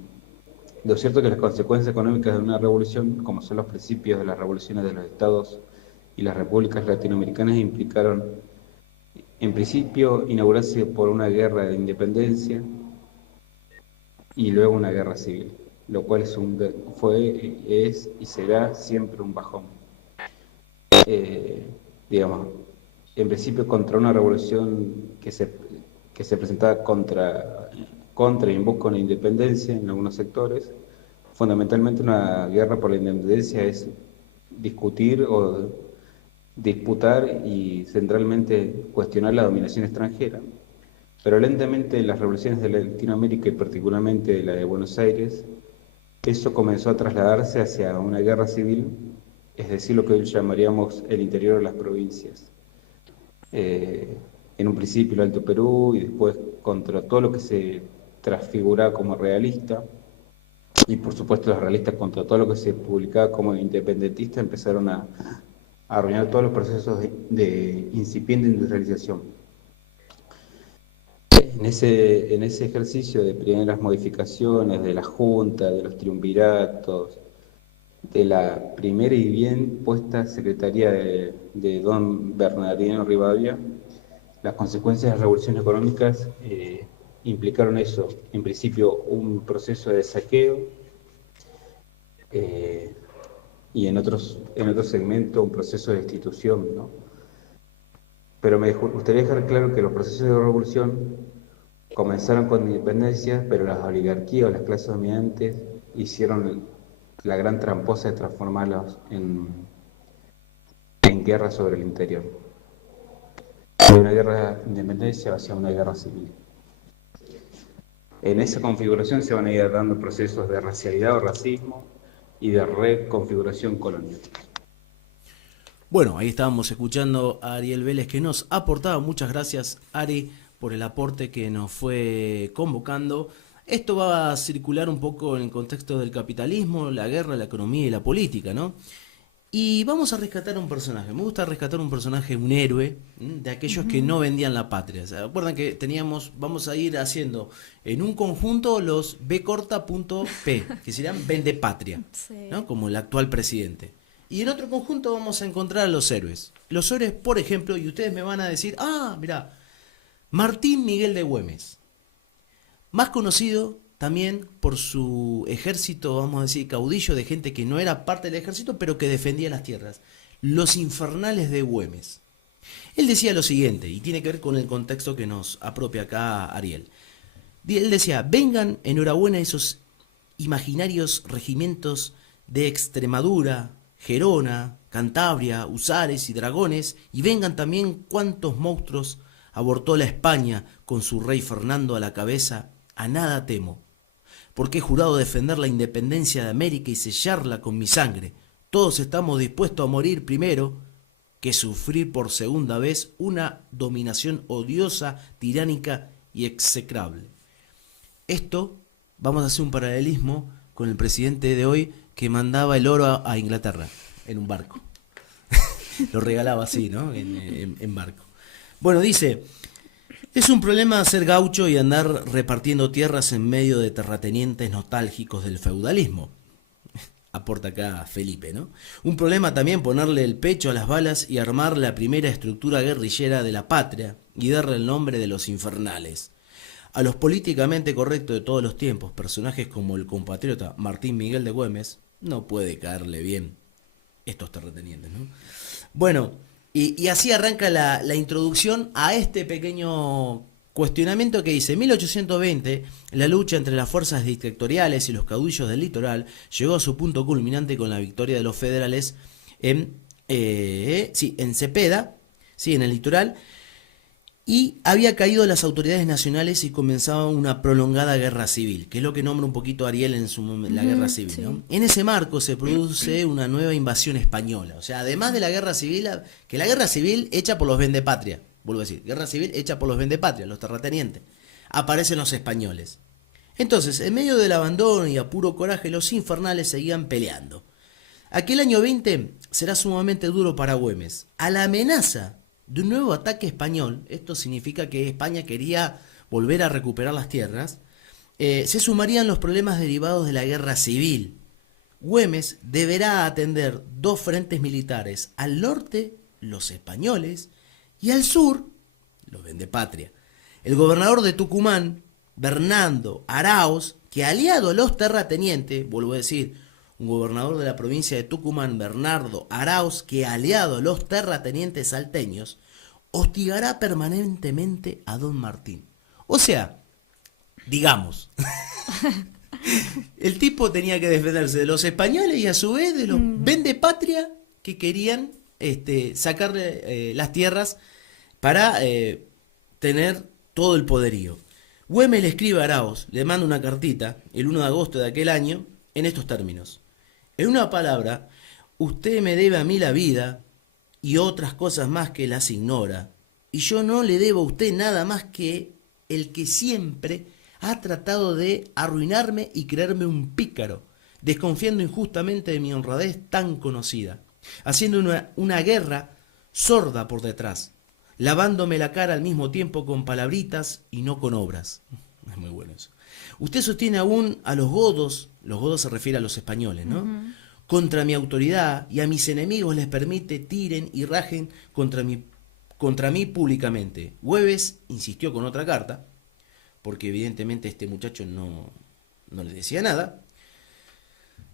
Lo cierto es que las consecuencias económicas de una revolución, como son los principios de las revoluciones de los estados y las repúblicas latinoamericanas, implicaron, en principio, inaugurarse por una guerra de independencia y luego una guerra civil, lo cual es y será siempre un bajón. Digamos, en principio contra una revolución que se presentaba contra y en busca de una independencia en algunos sectores. Fundamentalmente una guerra por la independencia es discutir o disputar y centralmente cuestionar la dominación extranjera. Pero lentamente las revoluciones de Latinoamérica y particularmente la de Buenos Aires, eso comenzó a trasladarse hacia una guerra civil, es decir, lo que hoy llamaríamos el interior de las provincias. En un principio el Alto Perú y después contra todo lo que se transfigura como realista, y por supuesto los realistas, contra todo lo que se publicaba como independentista, empezaron a arruinar todos los procesos de incipiente industrialización. En ese ejercicio de primeras modificaciones de la Junta, de los triunviratos, de la primera y bien puesta Secretaría de don Bernardino Rivadavia, las consecuencias de las revoluciones económicas implicaron eso, en principio un proceso de saqueo y en otro segmento un proceso de destitución, ¿no? Pero me gustaría dejar claro que los procesos de revolución comenzaron con independencia, pero las oligarquías o las clases dominantes hicieron la gran tramposa de transformarlos en guerra sobre el interior. De una guerra de independencia hacia una guerra civil. En esa configuración se van a ir dando procesos de racialidad o racismo y de reconfiguración colonial. Bueno, ahí estábamos escuchando a Ariel Vélez, que nos aportaba. Muchas gracias, Ari, por el aporte que nos fue convocando. Esto va a circular un poco en el contexto del capitalismo, la guerra, la economía y la política, ¿no? Y vamos a rescatar un personaje. Me gusta rescatar un personaje, un héroe, de aquellos que no vendían la patria. ¿Se acuerdan que vamos a ir haciendo en un conjunto los B.P, que serían vende patria, sí, ¿no? Como el actual presidente. Y en otro conjunto vamos a encontrar a los héroes. Los héroes, por ejemplo, y ustedes me van a decir, mirá, Martín Miguel de Güemes, más conocido también por su ejército, vamos a decir, caudillo de gente que no era parte del ejército, pero que defendía las tierras. Los infernales de Güemes. Él decía lo siguiente, y tiene que ver con el contexto que nos apropia acá Ariel. Él decía, vengan enhorabuena esos imaginarios regimientos de Extremadura, Gerona, Cantabria, Husares y Dragones, y vengan también cuantos monstruos abortó la España con su rey Fernando a la cabeza, a nada temo, porque he jurado defender la independencia de América y sellarla con mi sangre. Todos estamos dispuestos a morir primero que sufrir por segunda vez una dominación odiosa, tiránica y execrable. Esto, vamos a hacer un paralelismo con el presidente de hoy que mandaba el oro a Inglaterra en un barco. Lo regalaba así, ¿no? En barco. Bueno, dice, es un problema ser gaucho y andar repartiendo tierras en medio de terratenientes nostálgicos del feudalismo. Aporta acá Felipe, ¿no? Un problema también ponerle el pecho a las balas y armar la primera estructura guerrillera de la patria y darle el nombre de los infernales. A los políticamente correctos de todos los tiempos, personajes como el compatriota Martín Miguel de Güemes, no puede caerle bien estos terratenientes, ¿no? Bueno, y así arranca la introducción a este pequeño cuestionamiento que dice: 1820, la lucha entre las fuerzas dictatoriales y los caudillos del litoral llegó a su punto culminante con la victoria de los federales en Cepeda, en el litoral, y había caído las autoridades nacionales y comenzaba una prolongada guerra civil, que es lo que nombra un poquito Ariel en su momento, la guerra civil, sí, ¿no? En ese marco se produce una nueva invasión española, o sea, además de la guerra civil, que la guerra civil hecha por los vendepatria, vuelvo a decir, guerra civil hecha por los vendepatria, los terratenientes, aparecen los españoles. Entonces, en medio del abandono y a puro coraje, los infernales seguían peleando. Aquel año 20 será sumamente duro para Güemes. A la amenaza de un nuevo ataque español, esto significa que España quería volver a recuperar las tierras, se sumarían los problemas derivados de la guerra civil. Güemes deberá atender dos frentes militares, al norte los españoles y al sur los vendepatria. El gobernador de Tucumán, Bernardo Araoz, que aliado a los terratenientes, vuelvo a decir, un gobernador de la provincia de Tucumán, Bernardo Araoz, que aliado a los terratenientes salteños, hostigará permanentemente a don Martín. O sea, digamos, el tipo tenía que defenderse de los españoles y a su vez de los vendepatria que querían sacarle las tierras para tener todo el poderío. Güemes le escribe a Araoz, le manda una cartita el 1 de agosto de aquel año en estos términos: en una palabra, usted me debe a mí la vida y otras cosas más que las ignora, y yo no le debo a usted nada más que el que siempre ha tratado de arruinarme y creerme un pícaro, desconfiando injustamente de mi honradez tan conocida, haciendo una guerra sorda por detrás, lavándome la cara al mismo tiempo con palabritas y no con obras. Es muy bueno eso. Usted sostiene aún a los godos se refiere a los españoles, ¿no? Contra mi autoridad, y a mis enemigos les permite tiren y rajen contra mí públicamente. Güemes insistió con otra carta, porque evidentemente este muchacho no le decía nada.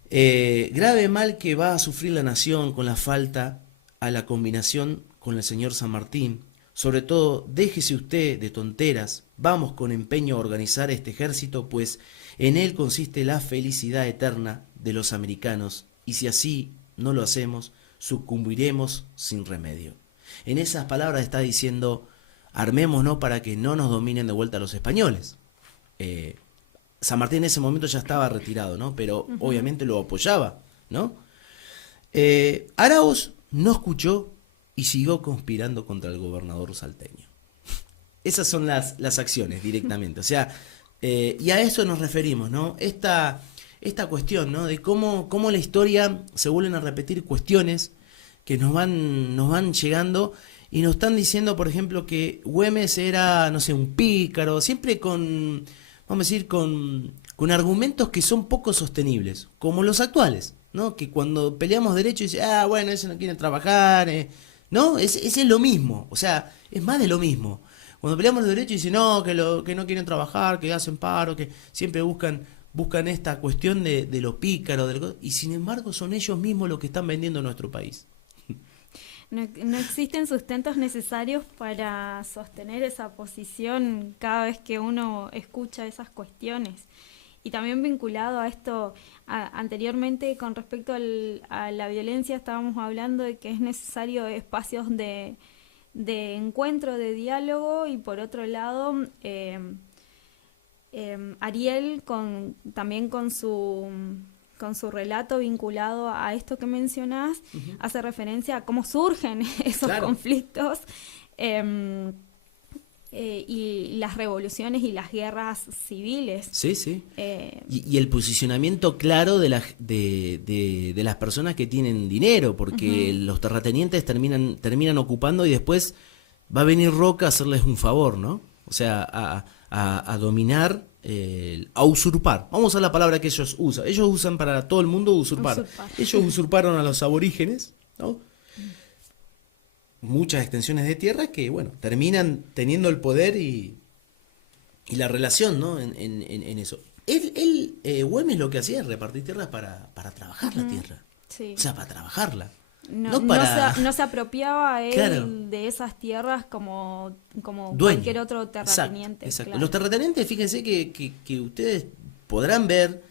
Grave mal que va a sufrir la nación con la falta a la combinación con el señor San Martín. Sobre todo, déjese usted de tonteras, vamos con empeño a organizar este ejército, pues en él consiste la felicidad eterna de los americanos, y si así no lo hacemos, sucumbiremos sin remedio. En esas palabras está diciendo, armémonos para que no nos dominen de vuelta los españoles. San Martín en ese momento ya estaba retirado, ¿no? Pero obviamente lo apoyaba, ¿no? Arauz no escuchó y siguió conspirando contra el gobernador salteño. Esas son las acciones directamente. O sea, y a eso nos referimos, ¿no? Esta cuestión, ¿no? De cómo la historia se vuelven a repetir cuestiones que nos van llegando y nos están diciendo, por ejemplo, que Güemes era, no sé, un pícaro, siempre con, vamos a decir, con argumentos que son poco sostenibles, como los actuales, ¿no? Que cuando peleamos derecho dice, bueno, ese no quiere trabajar, ¿no? Ese es lo mismo, o sea, es más de lo mismo. Cuando peleamos los derechos dicen, no, que no quieren trabajar, que hacen paro, que siempre buscan esta cuestión de lo pícaro, y sin embargo son ellos mismos los que están vendiendo nuestro país. No existen sustentos necesarios para sostener esa posición cada vez que uno escucha esas cuestiones. Y también vinculado a esto, anteriormente con respecto a la violencia estábamos hablando de que es necesario espacios de encuentro, de diálogo, y por otro lado Ariel también con su relato vinculado a esto que mencionás, hace referencia a cómo surgen esos conflictos y las revoluciones y las guerras civiles. Sí, sí. Y el posicionamiento claro de las personas que tienen dinero, porque los terratenientes terminan ocupando y después va a venir Roca a hacerles un favor, ¿no? O sea, a dominar, a usurpar. Vamos a usar la palabra que ellos usan. Ellos usan para todo el mundo usurpar. Ellos usurparon a los aborígenes, ¿no? Muchas extensiones de tierra que, bueno, terminan teniendo el poder y la relación, ¿no? En eso. Güemes lo que hacía es repartir tierras para trabajar la tierra. Sí. O sea, para trabajarla. No se apropiaba él de esas tierras como cualquier otro terrateniente. Exacto. Claro. Los terratenientes, fíjense que ustedes podrán ver.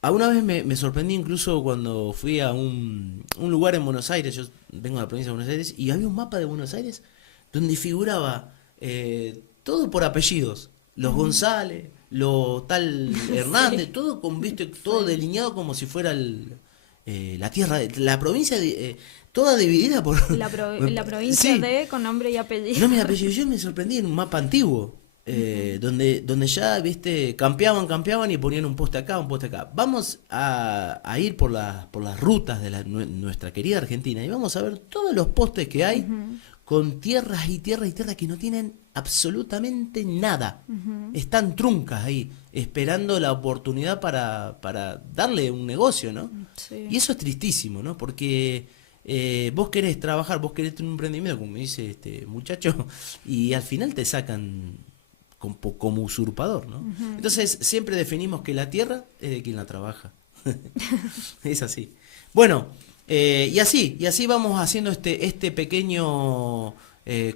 Alguna vez me sorprendí incluso cuando fui a un lugar en Buenos Aires. Yo vengo de la provincia de Buenos Aires y había un mapa de Buenos Aires donde figuraba todo por apellidos. Los González, lo tal Hernández, todo todo delineado como si fuera la tierra, la provincia, toda dividida por... La provincia con nombre y apellido. Nombre y apellido. Yo me sorprendí en un mapa antiguo. Donde ya, viste, campeaban y ponían un poste acá, un poste acá. Vamos a ir por las rutas de nuestra querida Argentina y vamos a ver todos los postes que hay con tierras y tierras y tierras que no tienen absolutamente nada. Están truncas ahí, esperando la oportunidad para darle un negocio, ¿no? Sí. Y eso es tristísimo, ¿no? Porque vos querés trabajar, vos querés tener un emprendimiento, como me dice este muchacho, y al final te sacan como usurpador, ¿no? Entonces siempre definimos que la tierra es de quien la trabaja. Es así. Bueno, y así vamos haciendo este pequeño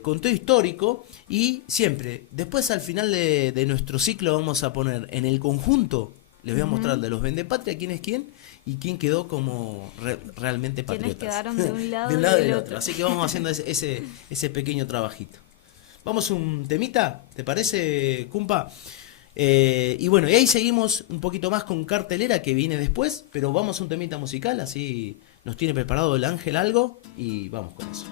conteo histórico, y siempre, después al final de nuestro ciclo vamos a poner en el conjunto, les voy a mostrar de los vendepatria quién es quién y quién quedó como realmente patriotas. Quienes quedaron de un lado, y del otro. Así que vamos haciendo ese pequeño trabajito. Vamos un temita, ¿te parece, Cumpa? Y bueno, y ahí seguimos un poquito más con cartelera que viene después, pero vamos a un temita musical, así nos tiene preparado el Ángel algo y vamos con eso.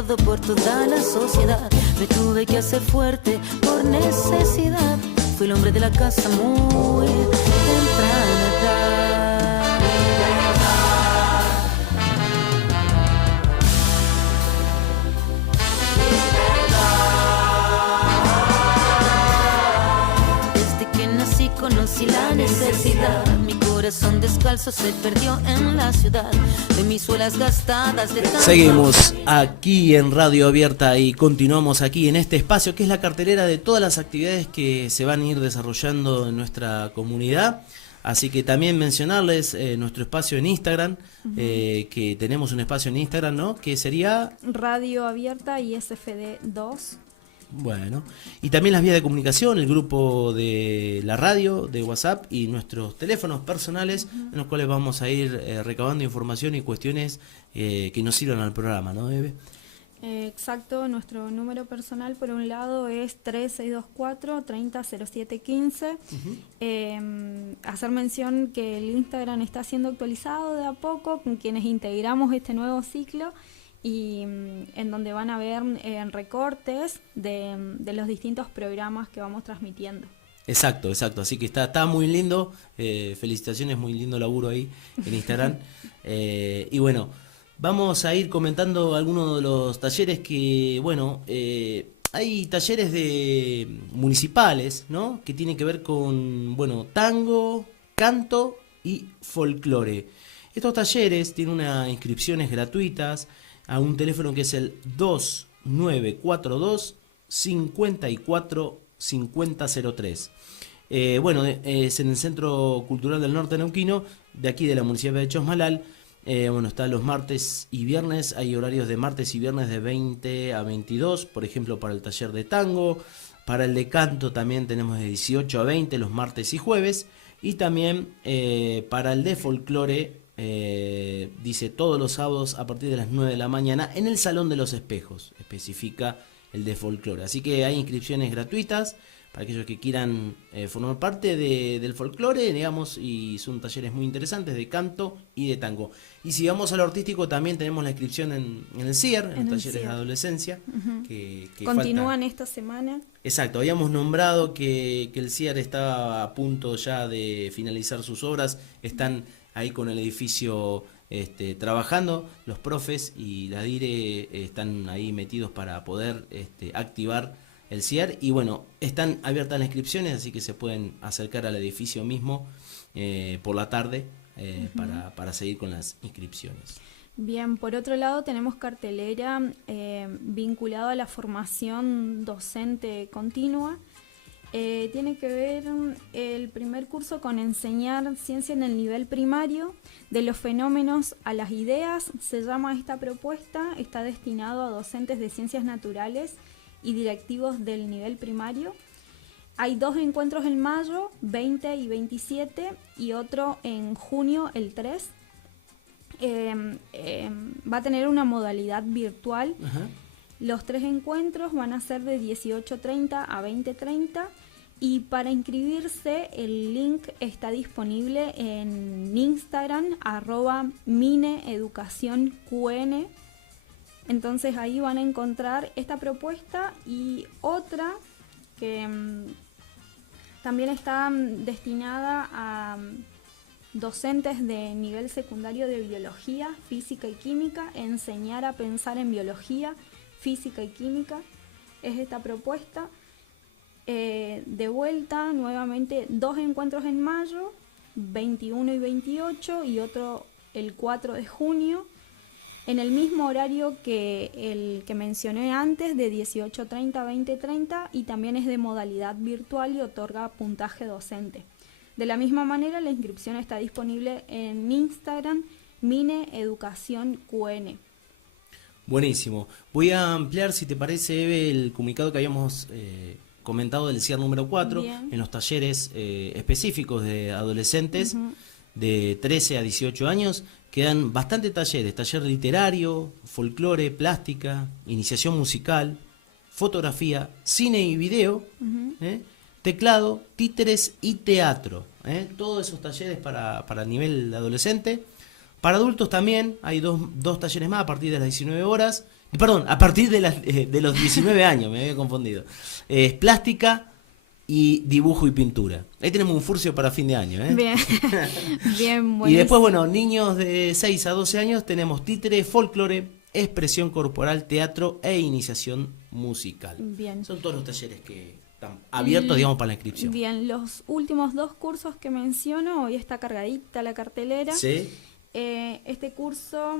despreciado por toda la sociedad. Me tuve que hacer fuerte por necesidad. Fui el hombre de la casa muy temprana edad. Desde que nací conocí la necesidad. Mi corazón descalzo se perdió en la ciudad. De mis suelas gastadas de tanto... Seguimos aquí en Radio Abierta y continuamos aquí en este espacio que es la cartelera de todas las actividades que se van a ir desarrollando en nuestra comunidad. Así que también mencionarles nuestro espacio en Instagram, que tenemos un espacio en Instagram, ¿no? Que sería... Radio Abierta y SFD 2. Bueno, y también las vías de comunicación, el grupo de la radio, de WhatsApp y nuestros teléfonos personales en los cuales vamos a ir recabando información y cuestiones que nos sirvan al programa, ¿no, Eve? Exacto, nuestro número personal por un lado es 3624-300715. Hacer mención que el Instagram está siendo actualizado de a poco con quienes integramos este nuevo ciclo y en donde van a ver recortes de los distintos programas que vamos transmitiendo. Exacto, así que está muy lindo, felicitaciones, muy lindo laburo ahí en Instagram. Y bueno, vamos a ir comentando algunos de los talleres que, bueno, hay talleres municipales, ¿no? Que tienen que ver con, bueno, tango, canto y folclore. Estos talleres tienen unas inscripciones gratuitas a un teléfono que es el 2942 54 5003. Bueno, es en el Centro Cultural del Norte Neuquino, de aquí de la Municipalidad de Chosmalal. Bueno, está los martes y viernes, hay horarios de martes y viernes de 20 a 22, por ejemplo, para el taller de tango. Para el de canto también tenemos de 18 a 20 los martes y jueves. Y también para el de folclore, dice todos los sábados a partir de las 9 de la mañana en el Salón de los Espejos, especifica el de folclore. Así que hay inscripciones gratuitas para aquellos que quieran formar parte del folclore, digamos, y son talleres muy interesantes de canto y de tango. Y si vamos a lo artístico, también tenemos la inscripción en el CIER, en los talleres de adolescencia. Que continúan esta semana. Exacto, habíamos nombrado que el CIER estaba a punto ya de finalizar sus obras, están ahí con el edificio trabajando, los profes y la DIRE están ahí metidos para poder activar el CIER, y bueno, están abiertas las inscripciones, así que se pueden acercar al edificio mismo por la tarde para seguir con las inscripciones. Bien, por otro lado tenemos cartelera vinculada a la formación docente continua. Tiene que ver el primer curso con enseñar ciencia en el nivel primario, de los fenómenos a las ideas, se llama esta propuesta, está destinado a docentes de ciencias naturales y directivos del nivel primario. Hay 2 encuentros en mayo, 20 y 27, y otro en junio, el 3. Va a tener una modalidad virtual. Los 3 encuentros van a ser de 18:30 a 20:30. Y para inscribirse, el link está disponible en Instagram, @mineeducacionqn. Entonces ahí van a encontrar esta propuesta y otra que también está destinada a docentes de nivel secundario de biología, física y química, enseñar a pensar en biología, física y química. Es esta propuesta. De vuelta, nuevamente 2 encuentros en mayo, 21 y 28, y otro el 4 de junio, en el mismo horario que el que mencioné antes, de 18:30 a 20:30, y también es de modalidad virtual y otorga puntaje docente. De la misma manera, la inscripción está disponible en Instagram, mineeducacionqn. Buenísimo. Voy a ampliar, si te parece, Eve, el comunicado que habíamos comentado del CIER número 4. Bien. En los talleres específicos de adolescentes de 13 a 18 años. Quedan bastantes talleres: taller literario, folclore, plástica, iniciación musical, fotografía, cine y video, teclado, títeres y teatro. Todos esos talleres para nivel adolescente. Para adultos también hay dos talleres más a partir de las 19 horas, Perdón, a partir de los 19 años, me había confundido. Es plástica y dibujo y pintura. Ahí tenemos un furcio para fin de año, ¿eh? Bien, bien, buenísimo. Y después, bueno, niños de 6 a 12 años tenemos títere, folclore, expresión corporal, teatro e iniciación musical. Bien. Son todos los talleres que están abiertos, digamos, para la inscripción. Bien, los últimos 2 cursos que menciono, hoy está cargadita la cartelera. Sí. Este curso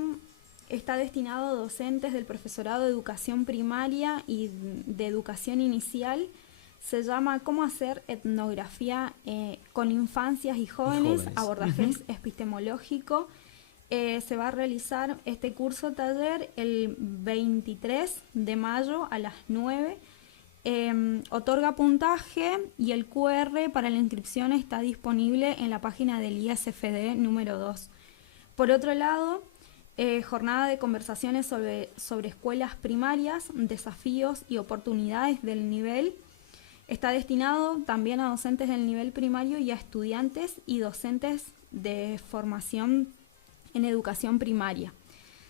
está destinado a docentes del profesorado de educación primaria y de educación inicial. Se llama ¿Cómo hacer etnografía con infancias y jóvenes? Abordajes epistemológico. Se va a realizar este curso taller el 23 de mayo a las 9. Otorga puntaje y el QR para la inscripción está disponible en la página del ISFD número 2. Por otro lado, jornada de conversaciones sobre escuelas primarias, desafíos y oportunidades del nivel. Está destinado también a docentes del nivel primario y a estudiantes y docentes de formación en educación primaria.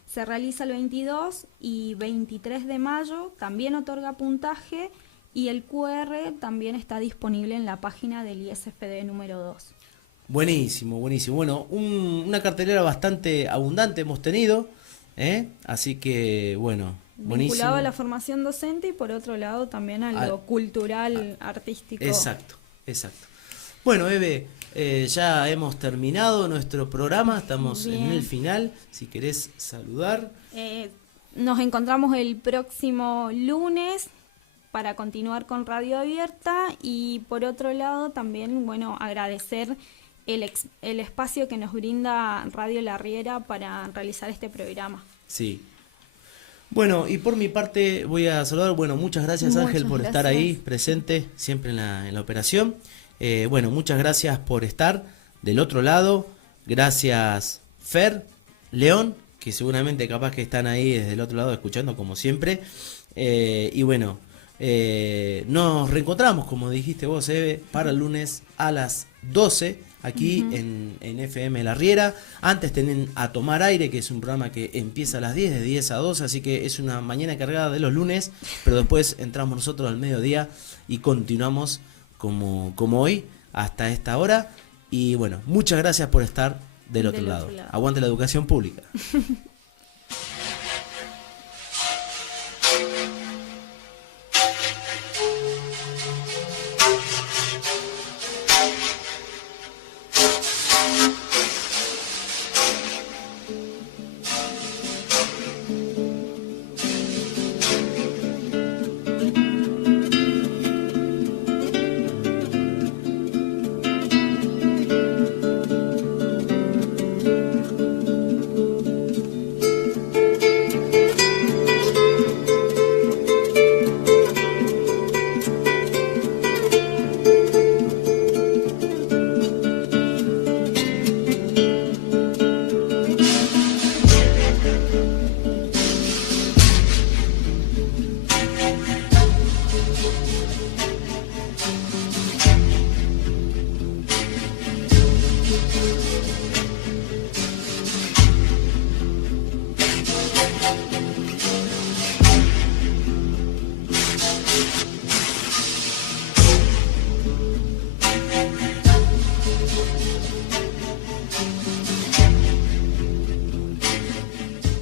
Se realiza el 22 y 23 de mayo, también otorga puntaje y el QR también está disponible en la página del ISFD número 2. Buenísimo, buenísimo. Bueno, una cartelera bastante abundante hemos tenido, así que, bueno, buenísimo. Vinculado a la formación docente y por otro lado también a lo cultural, artístico. Exacto, exacto. Bueno, Eve, ya hemos terminado nuestro programa, estamos Bien. en el final. Si querés saludar. Nos encontramos el próximo lunes para continuar con Radio Abierta y por otro lado también, bueno, agradecer el espacio que nos brinda Radio La Riera para realizar este programa. Sí. Bueno, y por mi parte voy a saludar, bueno, muchas gracias Ángel por estar ahí presente siempre en la operación. Bueno, muchas gracias por estar del otro lado. Gracias Fer, León, que seguramente capaz que están ahí desde el otro lado escuchando como siempre. Y bueno, nos reencontramos, como dijiste vos, Eve, para el lunes a las 12 aquí en FM La Riera. Antes tienen A Tomar Aire, que es un programa que empieza a las 10, de 10 a 12, así que es una mañana cargada de los lunes, pero después entramos nosotros al mediodía y continuamos como hoy hasta esta hora. Y bueno, muchas gracias por estar del otro lado. Aguante la educación pública.